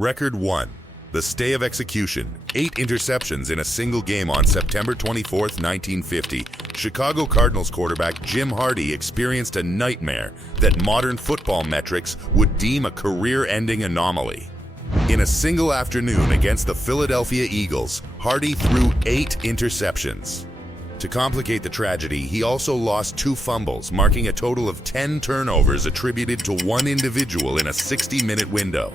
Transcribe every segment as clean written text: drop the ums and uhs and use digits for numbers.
Record 1. The stay of execution. 8 interceptions in a single game on September 24, 1950. Chicago Cardinals quarterback Jim Hardy experienced a nightmare that modern football metrics would deem a career-ending anomaly. In a single afternoon against the Philadelphia Eagles, Hardy threw 8 interceptions. To complicate the tragedy, he also lost 2 fumbles, marking a total of 10 turnovers attributed to one individual in a 60-minute window.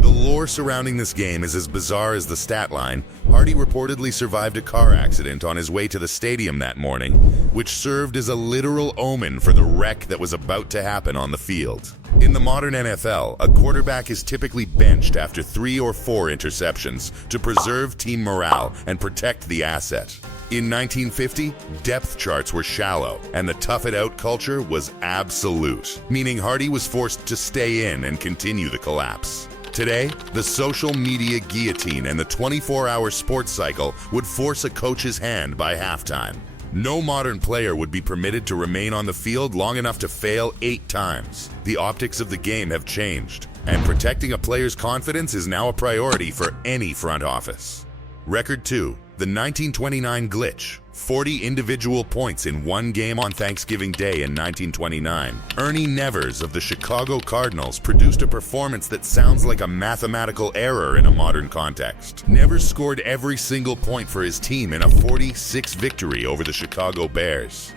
The lore surrounding this game is as bizarre as the stat line. Hardy reportedly survived a car accident on his way to the stadium that morning, which served as a literal omen for the wreck that was about to happen on the field. In the modern NFL, a quarterback is typically benched after 3 or 4 interceptions to preserve team morale and protect the asset. In 1950, depth charts were shallow, and the tough-it-out culture was absolute, meaning Hardy was forced to stay in and continue the collapse. Today, the social media guillotine and the 24-hour sports cycle would force a coach's hand by halftime. No modern player would be permitted to remain on the field long enough to fail 8 times. The optics of the game have changed, and protecting a player's confidence is now a priority for any front office. Record 2. The 1929 glitch. 40 individual points in one game on Thanksgiving Day in 1929. Ernie Nevers of the Chicago Cardinals produced a performance that sounds like a mathematical error in a modern context. Nevers scored every single point for his team in a 46 victory over the Chicago Bears.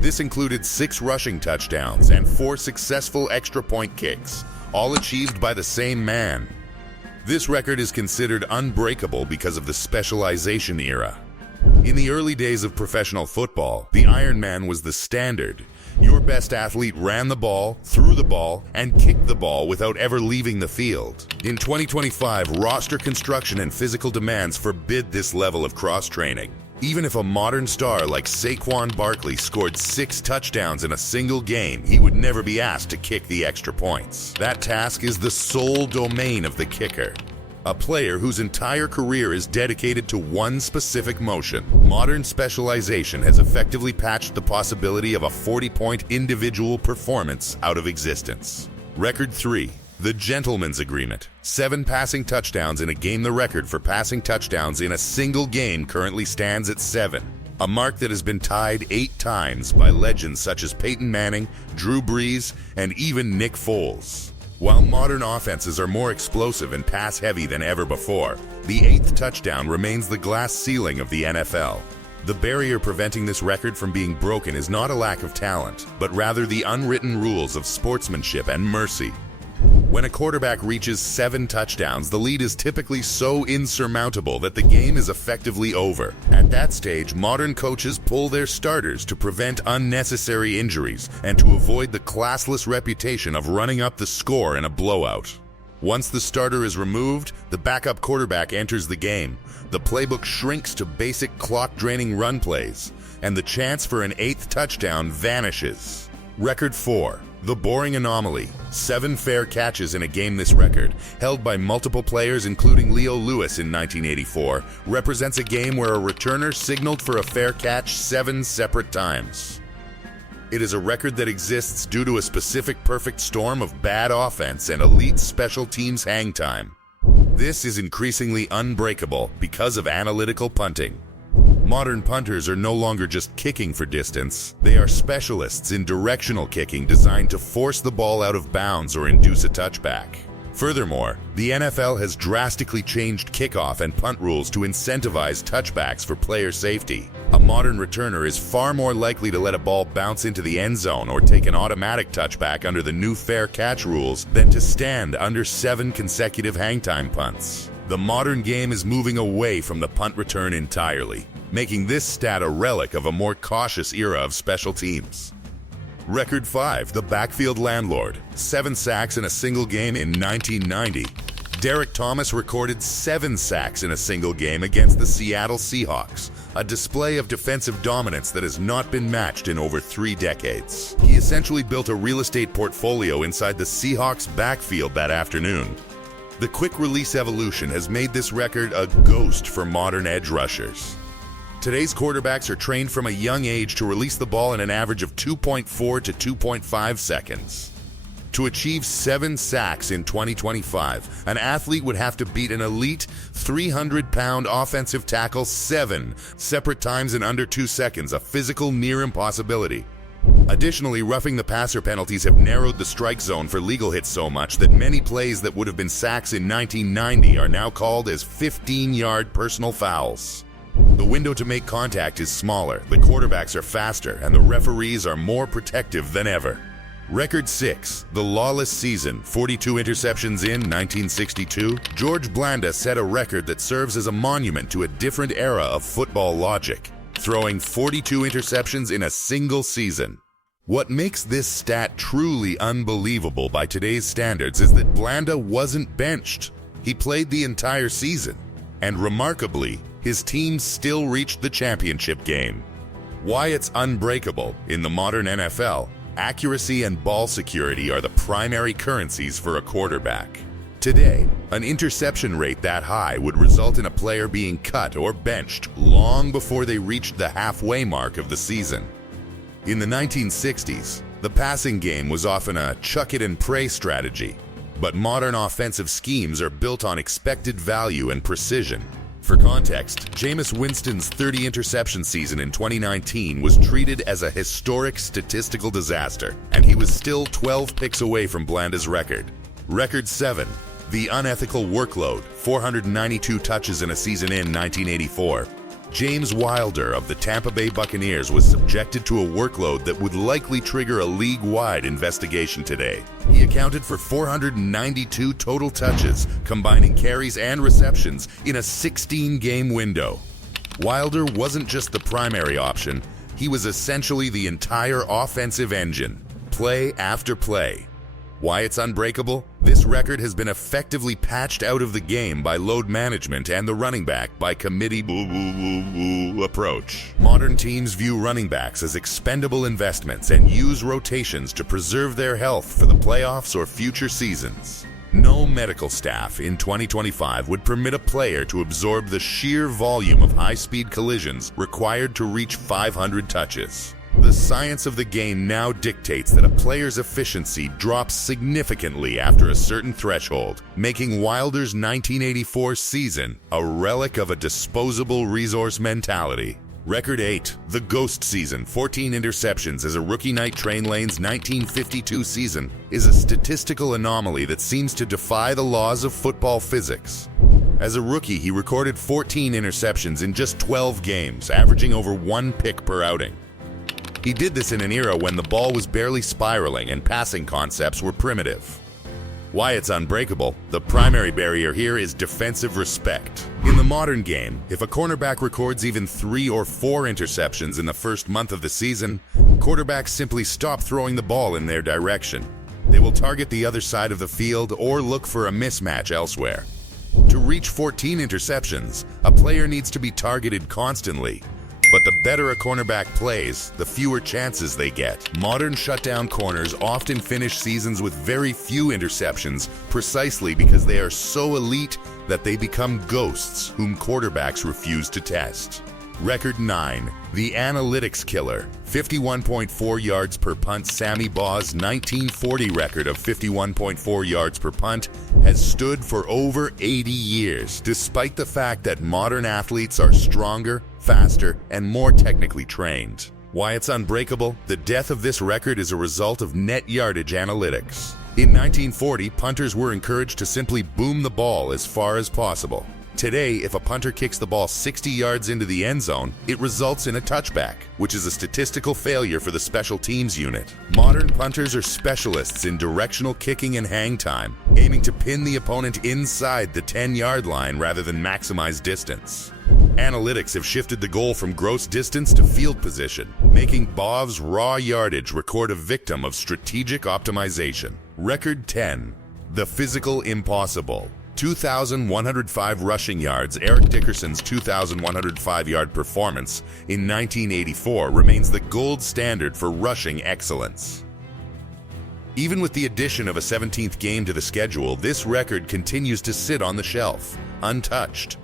This included 6 rushing touchdowns and 4 successful extra point kicks, all achieved by the same man. This record is considered unbreakable because of the specialization era. In the early days of professional football, the Iron Man was the standard. Your best athlete ran the ball, threw the ball, and kicked the ball without ever leaving the field. In 2025, roster construction and physical demands forbid this level of cross-training. Even if a modern star like Saquon Barkley scored 6 touchdowns in a single game, he would never be asked to kick the extra points. That task is the sole domain of the kicker, a player whose entire career is dedicated to one specific motion. Modern specialization has effectively patched the possibility of a 40-point individual performance out of existence. Record 3. The Gentleman's Agreement. 7 passing touchdowns in a game. The record for passing touchdowns in a single game currently stands at 7, a mark that has been tied 8 times by legends such as Peyton Manning, Drew Brees, and even Nick Foles. While modern offenses are more explosive and pass-heavy than ever before, the 8th touchdown remains the glass ceiling of the NFL. The barrier preventing this record from being broken is not a lack of talent, but rather the unwritten rules of sportsmanship and mercy. When a quarterback reaches 7 touchdowns, the lead is typically so insurmountable that the game is effectively over. At that stage, modern coaches pull their starters to prevent unnecessary injuries and to avoid the classless reputation of running up the score in a blowout. Once the starter is removed, the backup quarterback enters the game. The playbook shrinks to basic clock-draining run plays, and the chance for an 8th touchdown vanishes. Record 4. The boring anomaly. 7 fair catches in a game. This record, held by multiple players including Leo Lewis in 1984, represents a game where a returner signaled for a fair catch 7 separate times. It is a record that exists due to a specific perfect storm of bad offense and elite special teams hang time. This is increasingly unbreakable because of analytical punting. Modern punters are no longer just kicking for distance. They are specialists in directional kicking designed to force the ball out of bounds or induce a touchback. Furthermore, the NFL has drastically changed kickoff and punt rules to incentivize touchbacks for player safety. A modern returner is far more likely to let a ball bounce into the end zone or take an automatic touchback under the new fair catch rules than to stand under 7 consecutive hangtime punts. The modern game is moving away from the punt return entirely, making this stat a relic of a more cautious era of special teams. Record 5. The Backfield Landlord. 7 sacks in a single game in 1990. Derrick Thomas recorded 7 sacks in a single game against the Seattle Seahawks, a display of defensive dominance that has not been matched in over 3 decades. He essentially built a real estate portfolio inside the Seahawks' backfield that afternoon. The quick-release evolution has made this record a ghost for modern edge rushers. Today's quarterbacks are trained from a young age to release the ball in an average of 2.4 to 2.5 seconds. To achieve 7 sacks in 2025, an athlete would have to beat an elite 300-pound offensive tackle 7 separate times in under 2 seconds, a physical near impossibility. Additionally, roughing the passer penalties have narrowed the strike zone for legal hits so much that many plays that would have been sacks in 1990 are now called as 15-yard personal fouls. The window to make contact is smaller, the quarterbacks are faster, and the referees are more protective than ever. Record 6, the lawless season, 42 interceptions in 1962. George Blanda set a record that serves as a monument to a different era of football logic, throwing 42 interceptions in a single season. What makes this stat truly unbelievable by today's standards is that Blanda wasn't benched. He played the entire season, and remarkably, his team still reached the championship game. Why it's unbreakable in the modern NFL? Accuracy and ball security are the primary currencies for a quarterback. Today, an interception rate that high would result in a player being cut or benched long before they reached the halfway mark of the season. In the 1960s, the passing game was often a chuck-it-and-pray strategy, but modern offensive schemes are built on expected value and precision. For context, Jameis Winston's 30-interception season in 2019 was treated as a historic statistical disaster, and he was still 12 picks away from Blanda's record. Record 7, the unethical workload, 492 touches in a season in 1984. James Wilder of the Tampa Bay Buccaneers was subjected to a workload that would likely trigger a league-wide investigation today. He accounted for 492 total touches, combining carries and receptions, in a 16-game window. Wilder wasn't just the primary option, he was essentially the entire offensive engine, play after play. Why it's unbreakable? This record has been effectively patched out of the game by load management and the running back by committee approach. Modern teams view running backs as expendable investments and use rotations to preserve their health for the playoffs or future seasons. No medical staff in 2025 would permit a player to absorb the sheer volume of high-speed collisions required to reach 500 touches. The science of the game now dictates that a player's efficiency drops significantly after a certain threshold, making Wilder's 1984 season a relic of a disposable resource mentality. Record 8, the ghost season, 14 interceptions as a rookie night Train Lane's 1952 season, is a statistical anomaly that seems to defy the laws of football physics. As a rookie, he recorded 14 interceptions in just 12 games, averaging over 1 pick per outing. He did this in an era when the ball was barely spiraling and passing concepts were primitive. Why it's unbreakable? The primary barrier here is defensive respect. In the modern game, if a cornerback records even 3 or 4 interceptions in the first month of the season, quarterbacks simply stop throwing the ball in their direction. They will target the other side of the field or look for a mismatch elsewhere. To reach 14 interceptions, a player needs to be targeted constantly. But the better a cornerback plays, the fewer chances they get. Modern shutdown corners often finish seasons with very few interceptions precisely because they are so elite that they become ghosts whom quarterbacks refuse to test. Record 9, the analytics killer, 51.4 yards per punt. Sammy Baugh's 1940 record of 51.4 yards per punt has stood for over 80 years, despite the fact that modern athletes are stronger, faster, and more technically trained. Why it's unbreakable? The death of this record is a result of net yardage analytics. In 1940, punters were encouraged to simply boom the ball as far as possible. Today, if a punter kicks the ball 60 yards into the end zone, it results in a touchback, which is a statistical failure for the special teams unit. Modern punters are specialists in directional kicking and hang time, aiming to pin the opponent inside the 10-yard line rather than maximize distance. Analytics have shifted the goal from gross distance to field position, making Baugh's raw yardage record a victim of strategic optimization. Record 10, the physical impossible. 2,105 rushing yards. Eric Dickerson's 2,105-yard performance in 1984 remains the gold standard for rushing excellence. Even with the addition of a 17th game to the schedule, this record continues to sit on the shelf, untouched.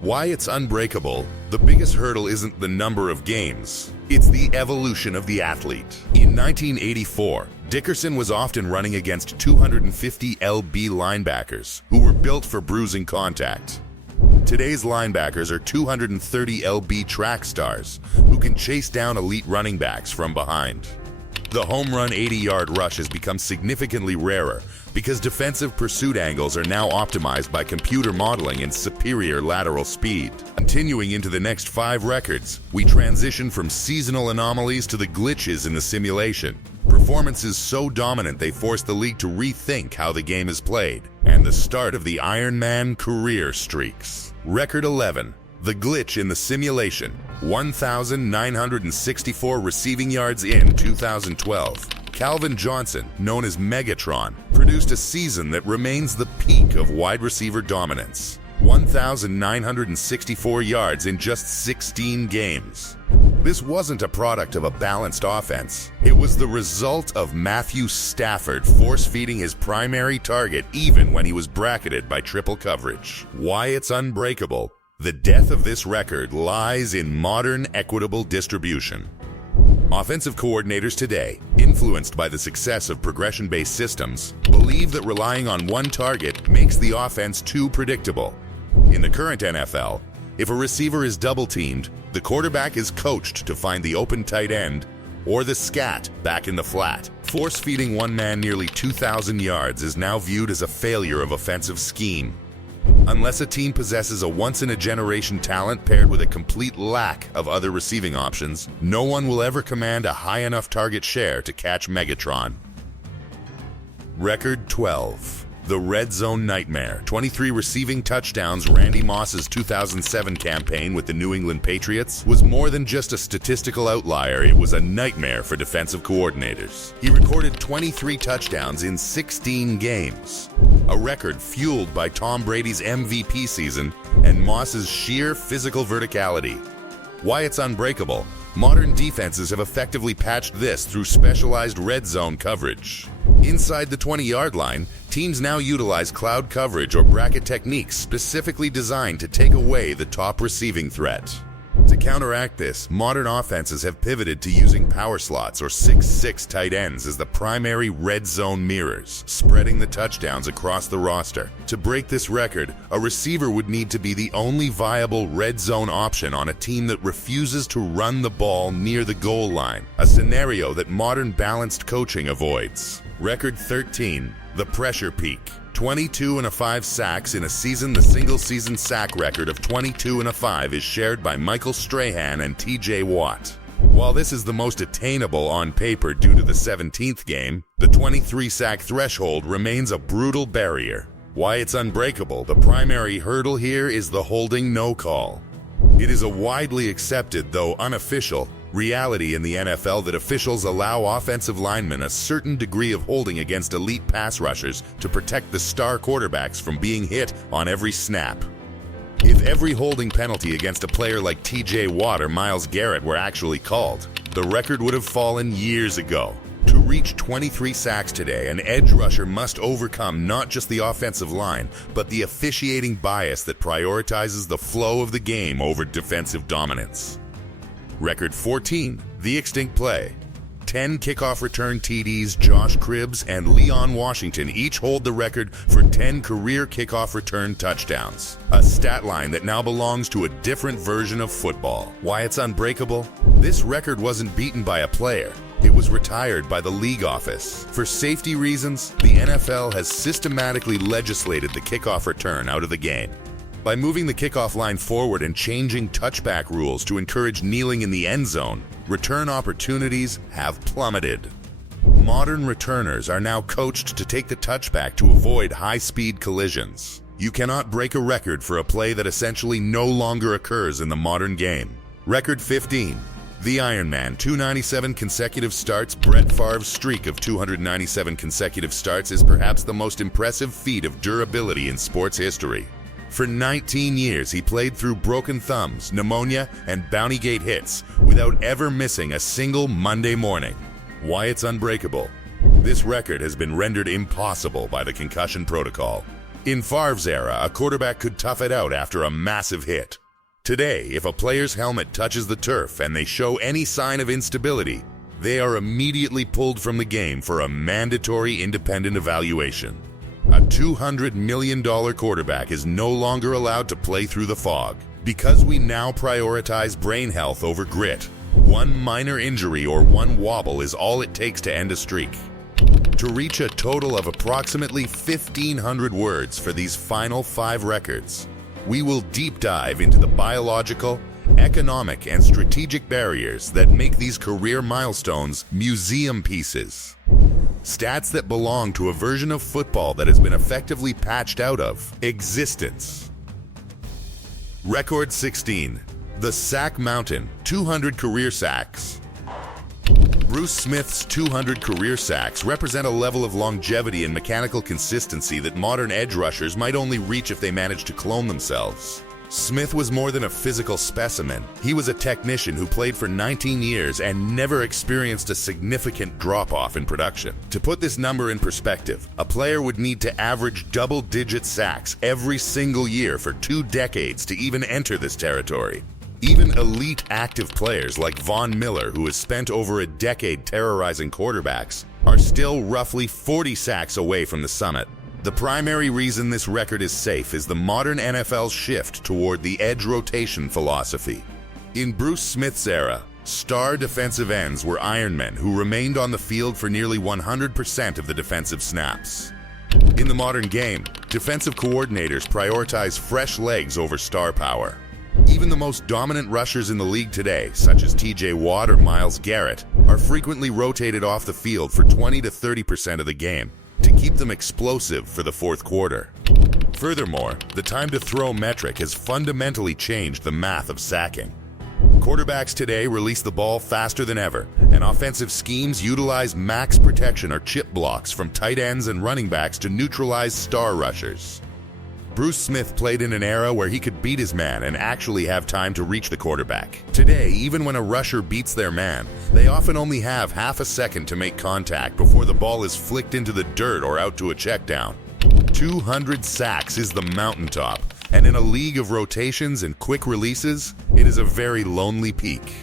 Why it's unbreakable, the biggest hurdle isn't the number of games, it's the evolution of the athlete. In 1984, Dickerson was often running against 250 lb linebackers who were built for bruising contact. Today's linebackers are 230 lb track stars who can chase down elite running backs from behind. The home run 80-yard rush has become significantly rarer because defensive pursuit angles are now optimized by computer modeling and superior lateral speed. Continuing into the next 5 records, we transition from seasonal anomalies to the glitches in the simulation. Performances so dominant they force the league to rethink how the game is played, and the start of the Iron Man career streaks. Record 11. The glitch in the simulation, 1,964 receiving yards in 2012. Calvin Johnson, known as Megatron, produced a season that remains the peak of wide receiver dominance. 1,964 yards in just 16 games. This wasn't a product of a balanced offense. It was the result of Matthew Stafford force-feeding his primary target even when he was bracketed by triple coverage. Why it's unbreakable? The death of this record lies in modern equitable distribution. Offensive coordinators today, influenced by the success of progression-based systems, believe that relying on one target makes the offense too predictable. In the current NFL, if a receiver is double-teamed, the quarterback is coached to find the open tight end or the scat back in the flat. Force-feeding one man nearly 2,000 yards is now viewed as a failure of offensive scheme. Unless a team possesses a once-in-a-generation talent paired with a complete lack of other receiving options, no one will ever command a high enough target share to catch Megatron. Record 12. The Red Zone Nightmare. 23 receiving touchdowns. Randy Moss's 2007 campaign with the New England Patriots was more than just a statistical outlier, it was a nightmare for defensive coordinators. He recorded 23 touchdowns in 16 games, a record fueled by Tom Brady's MVP season and Moss's sheer physical verticality. Why it's unbreakable? Modern defenses have effectively patched this through specialized red zone coverage. Inside the 20-yard line, teams now utilize cloud coverage or bracket techniques specifically designed to take away the top receiving threat. To counteract this, modern offenses have pivoted to using power slots or 6'6" tight ends as the primary red zone mirrors, spreading the touchdowns across the roster. To break this record, a receiver would need to be the only viable red zone option on a team that refuses to run the ball near the goal line, a scenario that modern balanced coaching avoids. Record 13. The pressure peak. 22.5 sacks in a season. The single-season sack record of 22.5 is shared by Michael Strahan and TJ Watt. While this is the most attainable on paper due to the 17th game, the 23-sack threshold remains a brutal barrier. Why it's unbreakable? The primary hurdle here is the holding no call. It is a widely accepted, though unofficial, reality in the NFL that officials allow offensive linemen a certain degree of holding against elite pass rushers to protect the star quarterbacks from being hit on every snap. If every holding penalty against a player like TJ Watt or Myles Garrett were actually called, the record would have fallen years ago. To reach 23 sacks today, an edge rusher must overcome not just the offensive line, but the officiating bias that prioritizes the flow of the game over defensive dominance. Record 14. The extinct play. 10 kickoff return TDs. Josh Cribbs and Leon Washington each hold the record for 10 career kickoff return touchdowns, a stat line that now belongs to a different version of football. Why it's unbreakable? This record wasn't beaten by a player. It was retired by the league office. For safety reasons, the NFL has systematically legislated the kickoff return out of the game. By moving the kickoff line forward and changing touchback rules to encourage kneeling in the end zone, return opportunities have plummeted. Modern returners are now coached to take the touchback to avoid high-speed collisions. You cannot break a record for a play that essentially no longer occurs in the modern game. Record 15. The Iron Man, 297 consecutive starts. Brett Favre's streak of 297 consecutive starts is perhaps the most impressive feat of durability in sports history. For 19 years, he played through broken thumbs, pneumonia, and Bounty Gate hits without ever missing a single Monday morning. Why it's unbreakable? This record has been rendered impossible by the concussion protocol. In Favre's era, a quarterback could tough it out after a massive hit. Today, if a player's helmet touches the turf and they show any sign of instability, they are immediately pulled from the game for a mandatory independent evaluation. A $200 million quarterback is no longer allowed to play through the fog because we now prioritize brain health over grit. One minor injury or one wobble is all it takes to end a streak. To reach a total of approximately 1,500 words for these final 5 records, we will deep dive into the biological, economic, and strategic barriers that make these career milestones museum pieces. Stats that belong to a version of football that has been effectively patched out of existence. Record 16. The Sack Mountain, 200 career sacks. Bruce Smith's 200 career sacks represent a level of longevity and mechanical consistency that modern edge rushers might only reach if they managed to clone themselves. Smith was more than a physical specimen. He was a technician who played for 19 years and never experienced a significant drop-off in production. To put this number in perspective, a player would need to average double-digit sacks every single year for 2 decades to even enter this territory. Even elite active players like Von Miller, who has spent over a decade terrorizing quarterbacks, are still roughly 40 sacks away from the summit. The primary reason this record is safe is the modern NFL's shift toward the edge rotation philosophy. In Bruce Smith's era, star defensive ends were Ironmen who remained on the field for nearly 100% of the defensive snaps. In the modern game, defensive coordinators prioritize fresh legs over star power. Even the most dominant rushers in the league today, such as TJ Watt or Myles Garrett, are frequently rotated off the field for 20 to 30% of the game to keep them explosive for the fourth quarter. Furthermore, the time to throw metric has fundamentally changed the math of sacking. Quarterbacks today release the ball faster than ever, and offensive schemes utilize max protection or chip blocks from tight ends and running backs to neutralize star rushers. Bruce Smith played in an era where he could beat his man and actually have time to reach the quarterback. Today, even when a rusher beats their man, they often only have half a second to make contact before the ball is flicked into the dirt or out to a check down. 200 sacks is the mountaintop, and in a league of rotations and quick releases, it is a very lonely peak.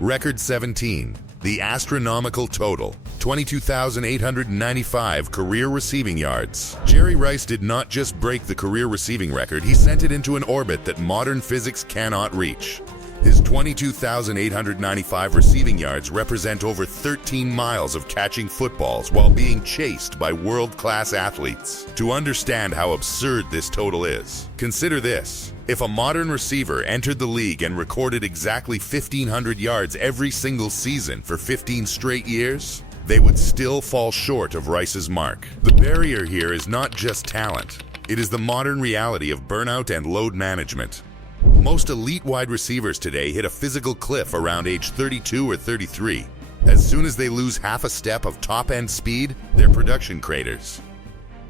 Record 17. The astronomical total, 22,895 career receiving yards. Jerry Rice did not just break the career receiving record, he sent it into an orbit that modern physics cannot reach. His 22,895 receiving yards represent over 13 miles of catching footballs while being chased by world-class athletes. To understand how absurd this total is, consider this. If a modern receiver entered the league and recorded exactly 1,500 yards every single season for 15 straight years, they would still fall short of Rice's mark. The barrier here is not just talent. It is the modern reality of burnout and load management. Most elite wide receivers today hit a physical cliff around age 32 or 33. As soon as they lose half a step of top-end speed, their production craters.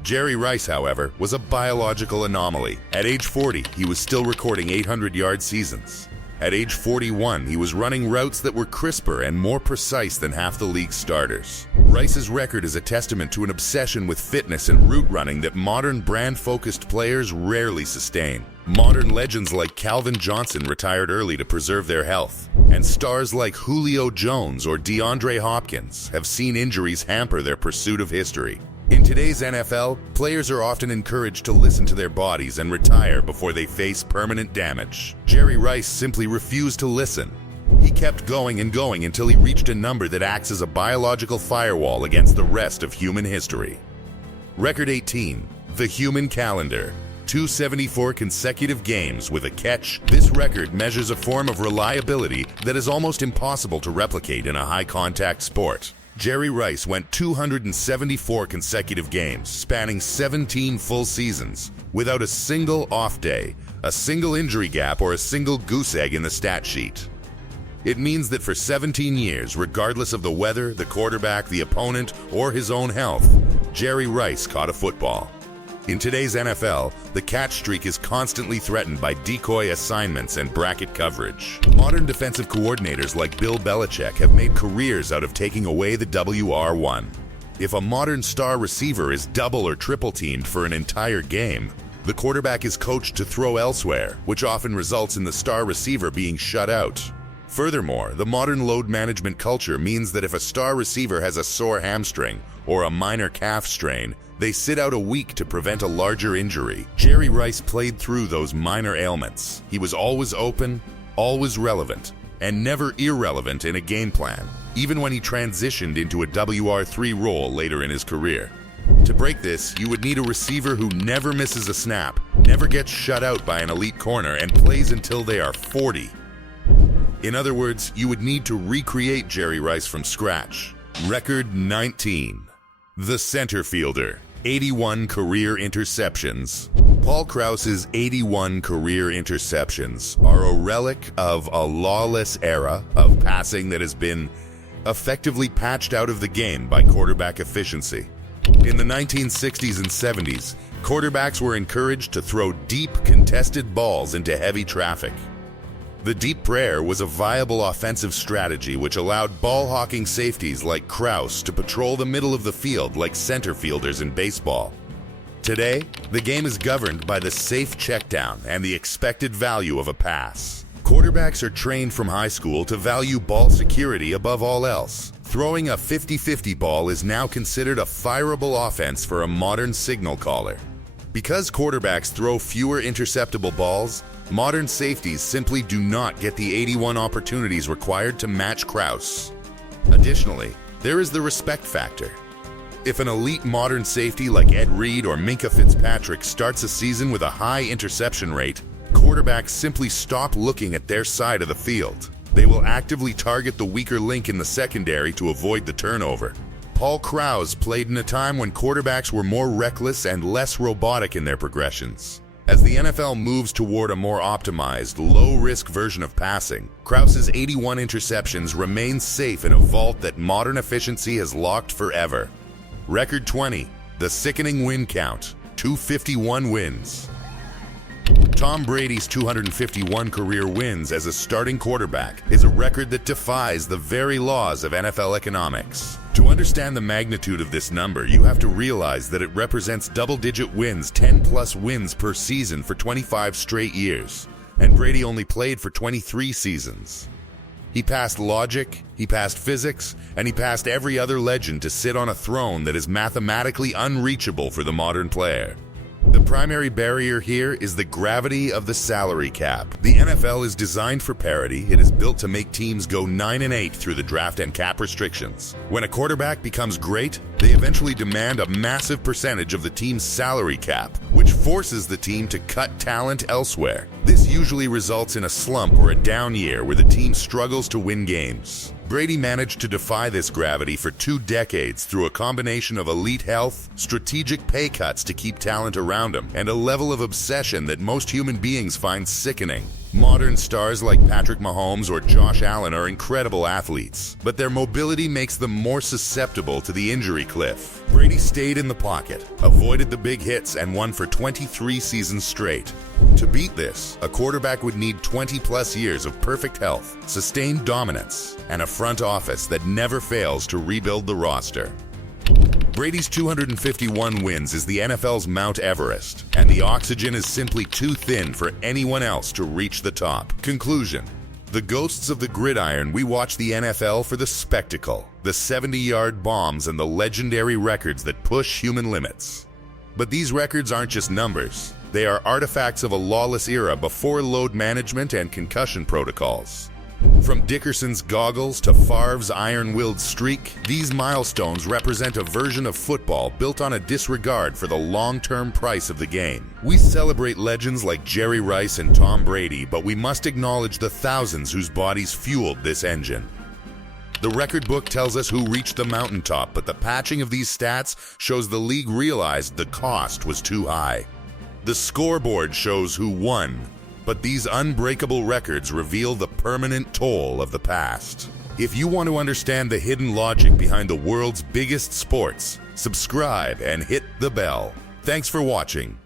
Jerry Rice, however, was a biological anomaly. At age 40, he was still recording 800-yard seasons. At age 41, he was running routes that were crisper and more precise than half the league's starters. Rice's record is a testament to an obsession with fitness and route running that modern brand-focused players rarely sustain. Modern legends like Calvin Johnson retired early to preserve their health, and stars like Julio Jones or DeAndre Hopkins have seen injuries hamper their pursuit of history. In today's NFL, players are often encouraged to listen to their bodies and retire before they face permanent damage. Jerry Rice simply refused to listen. He kept going and going until he reached a number that acts as a biological firewall against the rest of human history. Record 18. The Human Calendar. 274 consecutive games with a catch. This record measures a form of reliability that is almost impossible to replicate in a high-contact sport. Jerry Rice went 274 consecutive games, spanning 17 full seasons, without a single off day, a single injury gap, or a single goose egg in the stat sheet. It means that for 17 years, regardless of the weather, the quarterback, the opponent, or his own health, Jerry Rice caught a football. In today's NFL, the catch streak is constantly threatened by decoy assignments and bracket coverage. Modern defensive coordinators like Bill Belichick have made careers out of taking away the WR1. If a modern star receiver is double or triple teamed for an entire game, the quarterback is coached to throw elsewhere, which often results in the star receiver being shut out. Furthermore, the modern load management culture means that if a star receiver has a sore hamstring or a minor calf strain, they sit out a week to prevent a larger injury. Jerry Rice played through those minor ailments. He was always open, always relevant, and never irrelevant in a game plan, even when he transitioned into a WR3 role later in his career. To break this, you would need a receiver who never misses a snap, never gets shut out by an elite corner, and plays until they are 40. In other words, you would need to recreate Jerry Rice from scratch. Record 19. The center fielder, 81 career interceptions. Paul Krause's 81 career interceptions are a relic of a lawless era of passing that has been effectively patched out of the game by quarterback efficiency. In the 1960s and 70s, quarterbacks were encouraged to throw deep, contested balls into heavy traffic. The deep prayer was a viable offensive strategy which allowed ball-hawking safeties like Krause to patrol the middle of the field like center fielders in baseball. Today, the game is governed by the safe checkdown and the expected value of a pass. Quarterbacks are trained from high school to value ball security above all else. Throwing a 50-50 ball is now considered a fireable offense for a modern signal caller. Because quarterbacks throw fewer interceptable balls, modern safeties simply do not get the 81 opportunities required to match Krause. Additionally, there is the respect factor. If an elite modern safety like Ed Reed or Minkah Fitzpatrick starts a season with a high interception rate, quarterbacks simply stop looking at their side of the field. They will actively target the weaker link in the secondary to avoid the turnover. Paul Krause played in a time when quarterbacks were more reckless and less robotic in their progressions. As the NFL moves toward a more optimized, low-risk version of passing, Krause's 81 interceptions remain safe in a vault that modern efficiency has locked forever. Record 20, the sickening win count, 251 wins. Tom Brady's 251 career wins as a starting quarterback is a record that defies the very laws of NFL economics. To understand the magnitude of this number, you have to realize that it represents double-digit wins, 10-plus wins per season for 25 straight years, and Brady only played for 23 seasons. He passed logic, he passed physics, and he passed every other legend to sit on a throne that is mathematically unreachable for the modern player. The primary barrier here is the gravity of the salary cap. The NFL is designed for parity. It is built to make teams go 9-8 through the draft and cap restrictions. When a quarterback becomes great, they eventually demand a massive percentage of the team's salary cap, which forces the team to cut talent elsewhere. This usually results in a slump or a down year where the team struggles to win games. Brady managed to defy this gravity for 2 decades through a combination of elite health, strategic pay cuts to keep talent around him, and a level of obsession that most human beings find sickening. Modern stars like Patrick Mahomes or Josh Allen are incredible athletes, but their mobility makes them more susceptible to the injury cliff. Brady stayed in the pocket, avoided the big hits, and won for 23 seasons straight. To beat this, a quarterback would need 20-plus years of perfect health, sustained dominance, and a front office that never fails to rebuild the roster. Brady's 251 wins is the NFL's Mount Everest, and the oxygen is simply too thin for anyone else to reach the top. Conclusion: the ghosts of the gridiron, we watch the NFL for the spectacle, the 70-yard bombs, and the legendary records that push human limits. But these records aren't just numbers. They are artifacts of a lawless era before load management and concussion protocols. From Dickerson's goggles to Favre's iron-willed streak, these milestones represent a version of football built on a disregard for the long-term price of the game. We celebrate legends like Jerry Rice and Tom Brady, but we must acknowledge the thousands whose bodies fueled this engine. The record book tells us who reached the mountaintop, but the patching of these stats shows the league realized the cost was too high. The scoreboard shows who won, but these unbreakable records reveal the permanent toll of the past. If you want to understand the hidden logic behind the world's biggest sports, subscribe and hit the bell. Thanks for watching.